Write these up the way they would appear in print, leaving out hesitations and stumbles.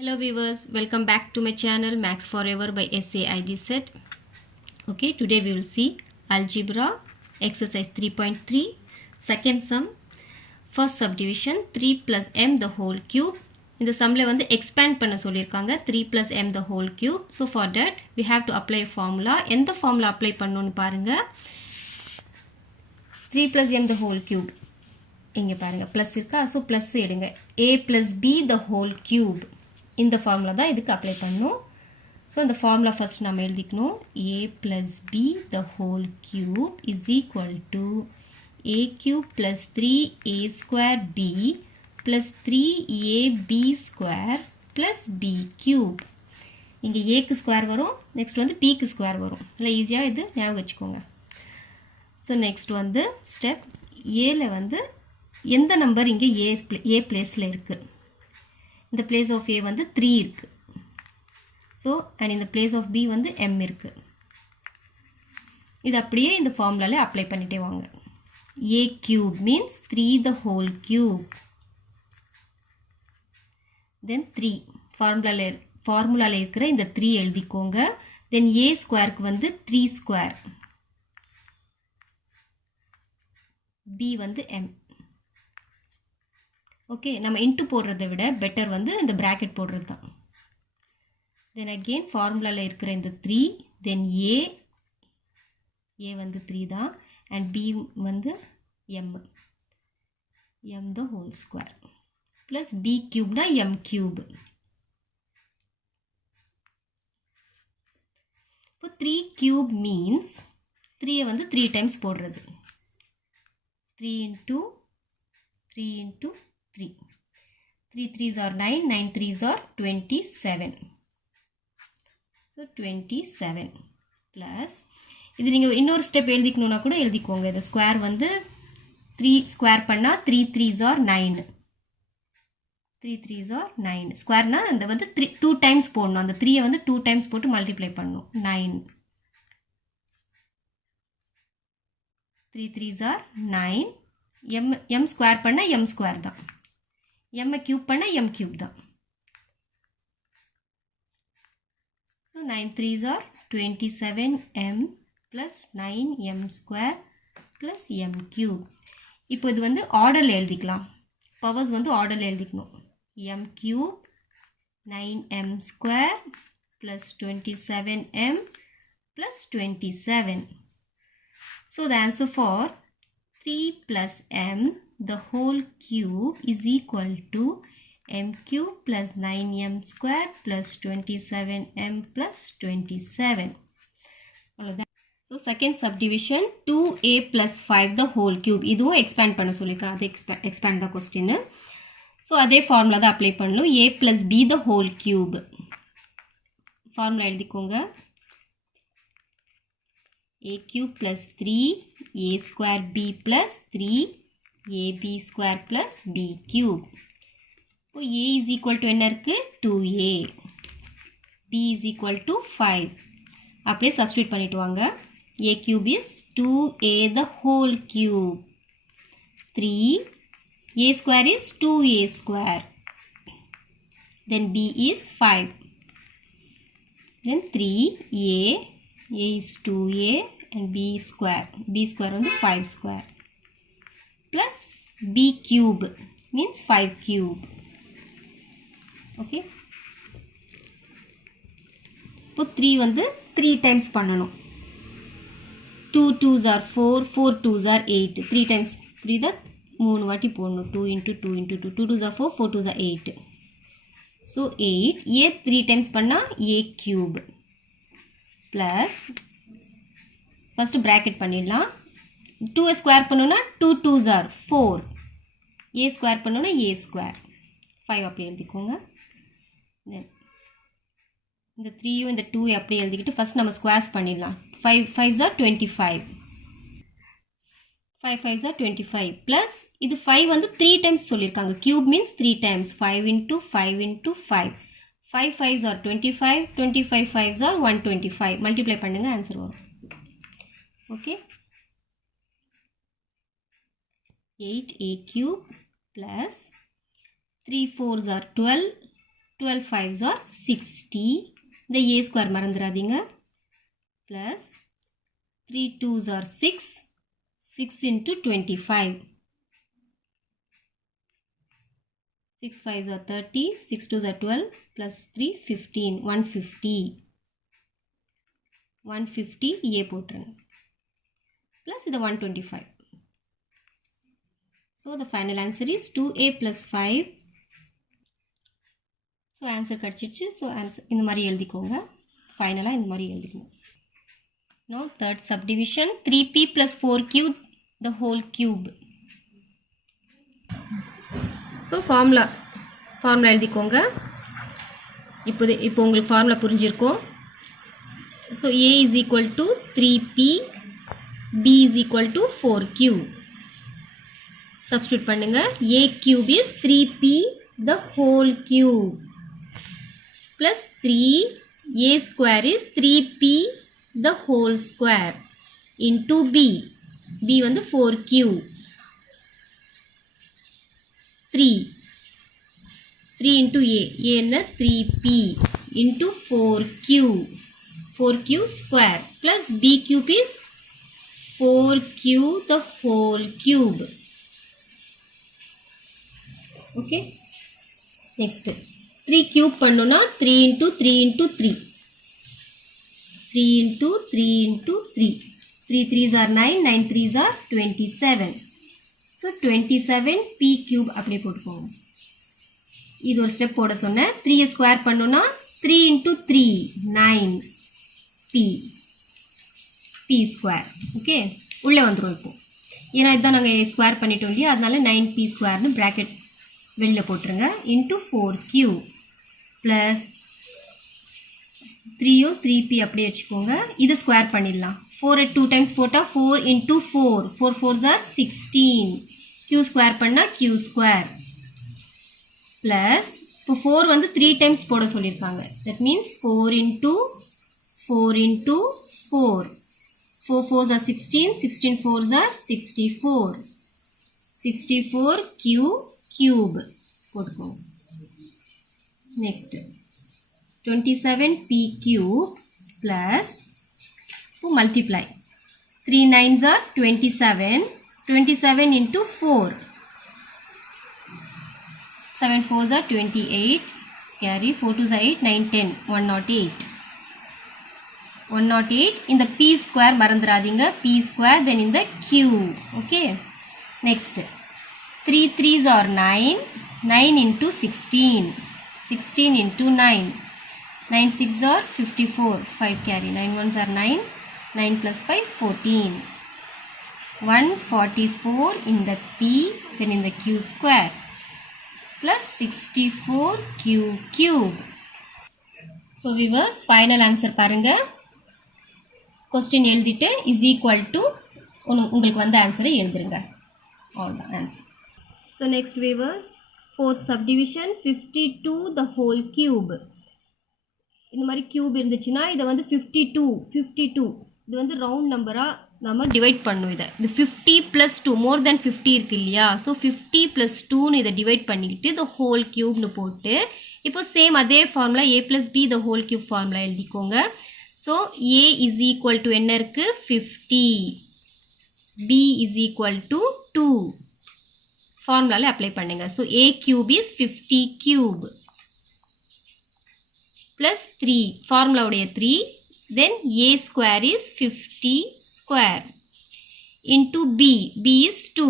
Hello viewers, welcome back to my channel Max Forever by SAIG Set. Okay, today we will see algebra exercise 3.3 second sum first subdivision 3 plus m the whole cube. இந்த சம்ல வந்து expand பண்ண சொல்லிருக்காங்க 3 plus m the whole cube. So for that we have to apply a formula. எந்த formula apply பண்ணனும்னு பாருங்க. 3 plus m the whole cube. இங்க பாருங்க plus இருக்கா, so plus எடுங்க. a plus b the whole cube. இந்த formula தான் இதுக்கு apply பண்ணனும். So இந்த formula first நாம எழுதிக்கணும். a plus b the whole cube is equal to a cube plus 3a square b plus 3ab square plus b cube. இங்க a க்கு square வரும், next வந்து b க்கு ஸ்கொயர் வரும். இல்ல ஈஸியா இது ஞாபகம் வச்சுக்கோங்க. So next வந்து step a ல வந்து எந்த நம்பர் இங்க a பிளேஸ்ல இருக்கு. இந்த place of a வந்து 3 இருக்கு. So and in the place of b வந்து m இருக்கு. இது அப்படியே இந்த ஃபார்முலால அப்ளை பண்ணிட்டே வாங்க. a cube means 3 the whole cube. Then 3 ஃபார்முலால இருக்கிற இந்த 3 எழுதிக்கோங்க. Then a ஸ்கொயருக்கு வந்து 3 ஸ்கொயர். b வந்து m. ஓகே, நம்ம இன்டு போடுறதை விட பெட்டர் வந்து இந்த பிராக்கெட் போடுறது தான். Then again ஃபார்முலால இருக்கிற இந்த 3, then a வந்து 3 தான் and b வந்து m the whole square plus b cube na m cube. இப்போ 3 cube means 3 வந்து 3 times போடுறது. 3 into 3. 3 3s are 9, 9 3s are 27. So 27 plus இது நீங்க இன்னொரு ஸ்டெப் எழுதிக்கணும்னா கூட எழுதிக்கோங்க. இந்த ஸ்கொயர் வந்து 3 ஸ்கொயர் பண்ணா 3 3s are 9. 3 3s are 9. ஸ்கொயர்னா அந்த வந்து 2 டைம்ஸ் போடணும். அந்த 3 வந்து 2 டைம்ஸ் போட்டு மல்டிப்ளை பண்ணனும். 9. 3 3s are 9. m ஸ்கொயர் பண்ணா m ஸ்கொயர் தான். m கியூப் பண்ணா m கியூப் தான். So 9 3s are 27m plus 9m square plus m cube. இப்போ இது வந்து ஆர்டர்ல எழுதிக்கலாம். பவர்ஸ் வந்து ஆர்டர்ல எழுதிக்கணும். m cube 9m square plus 27m plus 27. So the answer for 3 plus m the whole cube is equal to m cube plus 9m square plus 27m plus 27. So second subdivision 2a plus 5 the whole cube. இதுவும் expand பண்ண சொல்லிருக்கேன். அது expand the question. So அதே formula தான் apply பண்ணணும். a plus b the whole cube. formula எழுதிக்கோங்க. a cube plus 3a square b plus 3ab square plus b cube. இப்போ a is equal to என்ன இருக்கு? 2a. b is equal to 5. அப்படியே substitute பண்ணிட்டு வாங்க. a cube is 2a the whole cube. 3 a square is 2a square. Then b is 5. Then 3a is 2a and b square. b square வந்து 5 square. Plus b cube means 5 cube. Okay. இப்போ 3 வந்து 3 times பண்ணணும். 2 2s are 4, 4 2s are 8. 3 times புரியுதா? 3 வாட்டி போடணும். 2 into 2 into 2. 2 2s are 4, 4 2s are 8. So 8. a 3 times பண்ணா a cube plus first bracket பண்ணிடலாம். 2 square பண்ணோம்னா 2 2s are 4. a square பண்ணோம்னா a square. 5 அப்படி எழுதிக்கோங்க. Then இந்த 3 இந்த 2 அப்படி எழுதிக்கிட்டு first நம்ம ஸ்கொயர்ஸ் பண்ணிடலாம். 5 5s are 25. 5 5s are 25 plus இது 5 வந்து 3 times சொல்லிருக்காங்க. cube means 3 times. 5 into 5 into 5. 5 5s are 25. 25 5s are 125. multiply பண்ணுங்க ஆன்சர் வரும். Okay. 8a cube plus 3 4s are 12 12 5s are 60. இந்த a square மறந்துடாதீங்க. Plus 3 2s are 6. 6 into 25. 6 5s are 30. 6 2s are 12. Plus 3 15. 150. 150 a போட்டுருங்க. Plus இது 125. So the final answer is 2a plus 5. So answer கடிச்சிடுச்சு. So answer இந்த மாதிரி எழுதிக்கோங்க. ஃபைனலாக இந்த மாதிரி எழுதிக்கணும். Now third subdivision 3p plus 4q the whole cube. So formula எழுதிக்கோங்க. இப்போ உங்களுக்கு formula புரிஞ்சிருக்கும். So a is equal to 3p, b is equal to 4q. Substitute பண்ணுங்க. a cube is 3p the whole cube plus 3 a square is 3p the whole square into b. b வந்து 4q 3 into a என்ன 3p into 4q square plus b cube is 4q the whole cube. Okay, next 3 cube பண்ணோம்னா 3 into 3 into 3 3 into 3 into 3 3 3s are 9 9 3s are 27. So 27 p cube அப்படியே போட்டுக்கோங்க. இது ஒரு step போட சொன்னேன். 3 square பண்ணோம்னா 3 into 3 9 p square. Okay, உள்ளே வந்துடும். இப்போ ஏன்னா இதுதான் நாங்கள் ஸ்கொயர் பண்ணிட்டோம் இல்லையா, அதனால 9p ஸ்கொயர்னு ப்ராக்கெட் வெளியில் போட்டுருங்க. இன்ட்டு 4q ப்ளஸ் 3யும் 3p அப்படியே வச்சுக்கோங்க. இதை ஸ்கொயர் பண்ணிடலாம். 4 2 டைம்ஸ் போட்டால் 4 into 4 4 4s are 16. q square பண்ணால் q ஸ்கொயர் ப்ளஸ் இப்போ 4 வந்து 3 டைம்ஸ் போட சொல்லியிருக்காங்க. That means 4 into 4 into 4 4 4s are 16. 16 4s are 64. 64q cube போட்டுக்கோங்க. Next 27p cube plus multiply 3 9s are 27. 27 into 4 7 4s are 28. carry 4 2s are 8 9 10 108. 108 இந்த p square மறந்துடாதீங்க. p square then in the cube. okay, next 3 3s are 9. 9 into 16. 16 into 9. 9 6 are 54. 5 carry. 9 1s are 9. 9 plus 5 14. 144 in the p then in the q square plus 64q cube. So viewers, final answer பாருங்க. question எழுதிட்டு is equal to உங்களுக்கு வந்த ஆன்சரை எழுதுங்க. all the answer. So next viewers, fourth subdivision 52 the whole cube. இந்த மாதிரி cube இருந்துச்சுன்னா இதை வந்து 52 இது வந்து ரவுண்ட் நம்பராக நம்ம டிவைட் பண்ணும். இது 50 plus 2 மோர் தென் 50 இருக்கு இல்லையா, ஸோ 50 plus 2ன்னு இதை டிவைட் பண்ணிக்கிட்டு the whole cubeன்னு போட்டு இப்போ சேம் அதே formula a plus b the whole cube formula எழுதிக்கோங்க. So a is equal to என்ன இருக்கு 50, b is equal to 2 ஃபார்முலாவில் அப்ளை பண்ணுங்க. So a cube is 50 cube plus 3 ஃபார்முலாவுடைய 3 then a square is 50 square into b is 2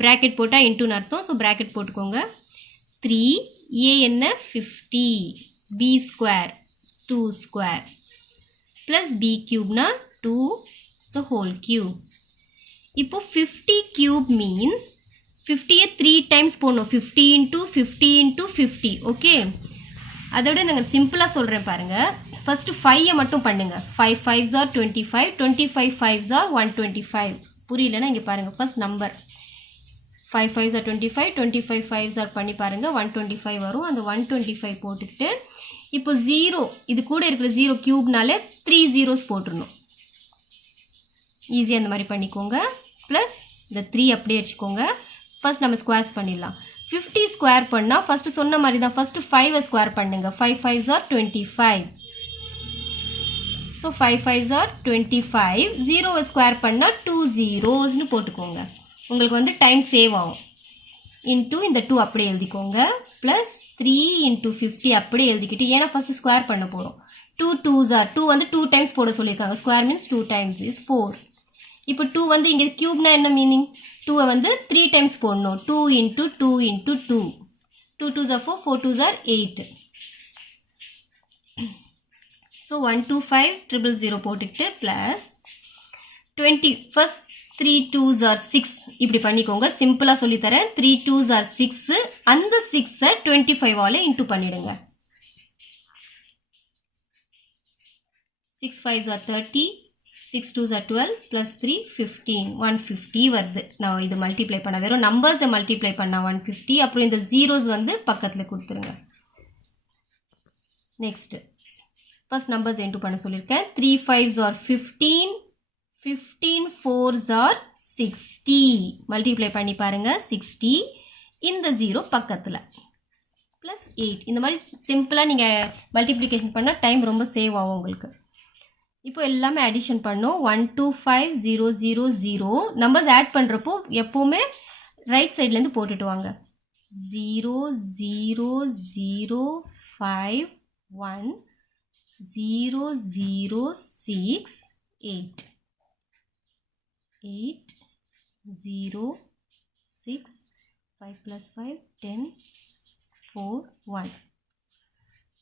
bracket போட்டா into அர்த்தம். So bracket போட்டுக்கோங்க. 3 a என்ன 50 b square 2 square plus b cube na 2 the whole cube. இப்போ 50 cube means 50 3 times போடணும். 50 into 50 into 50. Okay, அதோட நாங்கள் சிம்பிளாக சொல்கிறேன் பாருங்கள். ஃபஸ்ட்டு 5 மட்டும் பண்ணுங்கள். 5 5s are 25. 25 5s are 125. புரியலன்னா இங்கே பாருங்கள். First number 5 5s are 25. 25 5s are பண்ணி பாருங்கள். 125 வரும். அந்த 125 போட்டுக்கிட்டு இப்போ 0 இது கூட இருக்கிற 0 க்யூப்னாலே 3 zeros போட்டுருணும். ஈஸியாக இந்த மாதிரி பண்ணிக்கோங்க. ப்ளஸ் இந்த 3 அப்படியே வச்சுக்கோங்க. ஃபர்ஸ்ட் நம்ம ஸ்கொயர்ஸ் பண்ணிடலாம். 50 ஸ்கொயர் பண்ணால் ஃபஸ்ட்டு சொன்ன மாதிரி தான் ஃபஸ்ட்டு 5 ஸ்கொயர் பண்ணுங்க 5 5s are 25 so 5 5s are 25 0 square பண்ணால் 2 zeros போட்டுக்கோங்க உங்களுக்கு வந்து டைம் சேவ் ஆகும் இன்ட்டு இந்த 2 அப்படியே எழுதிக்கோங்க ப்ளஸ் 3 இன்ட்டு 50 அப்படியே எழுதிக்கிட்டு ஏன்னா ஃபஸ்ட்டு ஸ்கொயர் பண்ண போகிறோம் 2 2s are 2 வந்து 2 டைம்ஸ் போட சொல்லியிருக்காங்க ஸ்கொயர் மீன்ஸ் 2 times is 4 இப்போ 2 வந்து இங்கே கியூப்னா என்ன மீனிங் 2 வந்து 3 டைம்ஸ் போடணும் 2 into 2 into 2 2 2s are 4 4 2s are 8 so 125,000 போட்டுக்கிட்டு ப்ளஸ் 20 ஃபர்ஸ்ட் 3 2s are 6 இப்படி பண்ணிக்கோங்க சிம்பிளாக சொல்லித்தரேன் 3 2s are 6 அந்த 6-ஐ 25ஆல் இன்ட்டு பண்ணிடுங்க 6 5s are 30 6 2s are 12 plus 3 15 150 வருது நான் இது மல்டிப்ளை பண்ண வெறும் நம்பர்ஸை மல்டிப்ளை பண்ண 150 அப்புறம் இந்த ஜீரோஸ் வந்து பக்கத்தில் கொடுத்துருங்க நெக்ஸ்ட் ஃபர்ஸ்ட் நம்பர்ஸ் இன்ட்டு பண்ண சொல்லியிருக்கேன் 3 5s are 15 15 4s are 60 multiply பண்ணி பாருங்க 60 இந்த ஜீரோ பக்கத்தில் ப்ளஸ் 8 இந்த மாதிரி சிம்பிளாக நீங்கள் மல்டிப்ளிகேஷன் பண்ணால் டைம் ரொம்ப சேவ் ஆகும் உங்களுக்கு இப்போ எல்லாமே அடிஷன் பண்ணோம் 125,000 நம்பர்ஸ் ஆட் பண்ணுறப்போ எப்போவுமே ரைட் சைட்லேருந்து போட்டுட்டு வாங்க 0 0 0 5 1 0 0 6 8 8 0 6 5 plus 5 10 4 1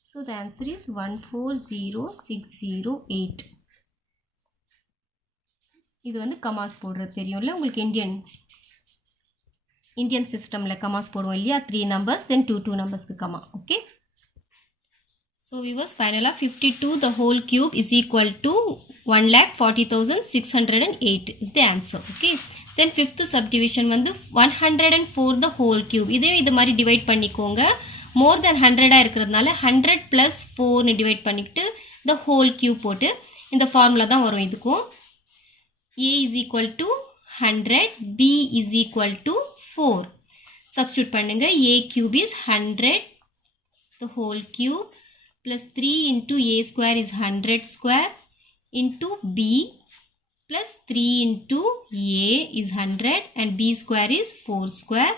so the answer is 140,608 இது வந்து கமாஸ் போடுறது தெரியும்ல உங்களுக்கு இந்தியன் சிஸ்டமில் கமாஸ் போடுவோம் இல்லையா 3 numbers then 2 நம்பர்ஸ்க்கு கமா ஓகே ஸோ வியூவர்ஸ் ஃபைனலாக 52 the whole cube is equal to 1,40,608 is the answer okay then fifth subdivision வந்து 104 the whole cube இதே இது மாதிரி டிவைட் பண்ணிக்கோங்க more than 100 இருக்கிறதுனால 100 plus 4 டிவைட் பண்ணிக்கிட்டு the whole cube போட்டு இந்த ஃபார்முலா தான் வரும் இதுக்கும் a is equal to 100 b is equal to 4 substitute பண்ணுங்க a cube is 100 the whole cube plus 3 into a square is 100 square into b plus 3 into a is 100 and b square is 4 square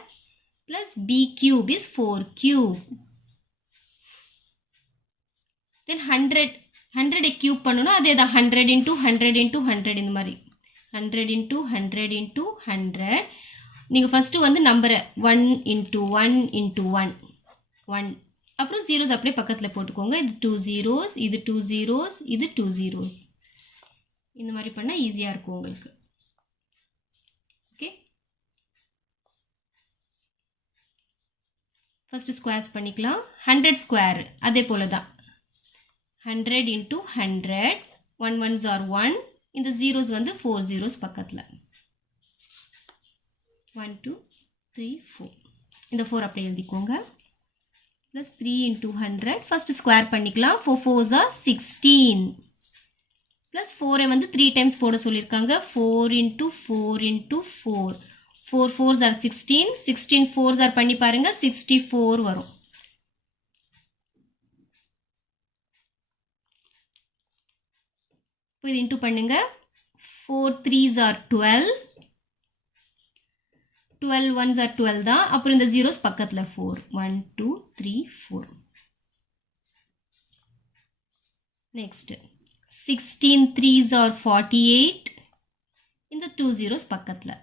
plus b cube is 4 cube then 100 cube பண்ணனும் அதே தான் 100 into 100 into 100 இந்த மாதிரி 100 into 100 into 100 நீங்கள் first வந்து நம்பரை 1 into 1 into 1 1 அப்புறம் zeros அப்படியே பக்கத்தில் போட்டுக்கோங்க இது 2 zeros இது 2 zeros இது 2 zeros இந்த மாதிரி பண்ணால் ஈஸியாக இருக்கும் உங்களுக்கு ஓகே ஃபஸ்ட்டு ஸ்கொயர்ஸ் பண்ணிக்கலாம் 100 ஸ்கொயர் அதே போல் தான் 100 into 100 1 1s are 1 இந்த zeros வந்து 4 zeros பக்கத்தில் 1 2 3 4 இந்த 4 அப்படியே எழுதிக்கோங்க plus 3 into 100 first square பண்ணிக்கலாம் 4 4s are 16 plus 4 வந்து 3 times போட சொல்லியிருக்காங்க 4 into 4 into 4 4 4s are 16 16 4s are பண்ணி பாருங்க 64 வரும் இப்போ இது இன்ட்டு பண்ணுங்க 4 3s are 12 12 1s are 12 தான் அப்புறம் இந்த zeros பக்கத்தில் 4 1 2 3 4 next 16 3s are 48 இந்த 2 zeros பக்கத்தில்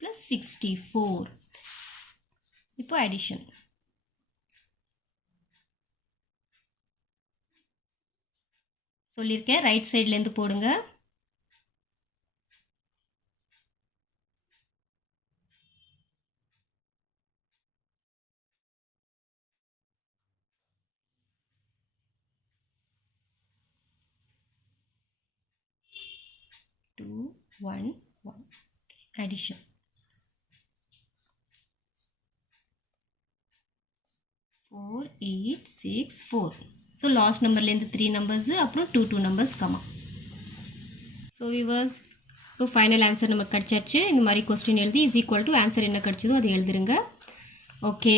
plus 64 இப்போ addition சொல்லியிருக்கேன் ரைட் சைட்லேருந்து போடுங்க 2 1 1 addition 4 8 6 4 so last number length 3 numbers அப்புறம் 2 numbers comma so viewers so final answer நமக்கு கிடைச்சாச்சு இந்த மாதிரி question எழுதி is equal to answer என்ன கிடைச்சதோ அதை எழுதிருங்க ஓகே,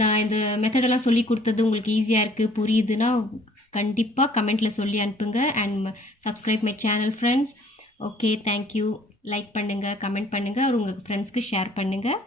நான் இந்த மெத்தடெல்லாம் சொல்லி கொடுத்தது உங்களுக்கு ஈஸியாக இருக்குது புரியுதுன்னா கண்டிப்பாக கமெண்ட்டில் சொல்லி அனுப்புங்க. And subscribe my channel friends. Okay, thank you. Like பண்ணுங்கள், கமெண்ட் பண்ணுங்கள், உங்கள் ஃப்ரெண்ட்ஸ்க்கு ஷேர் பண்ணுங்கள்.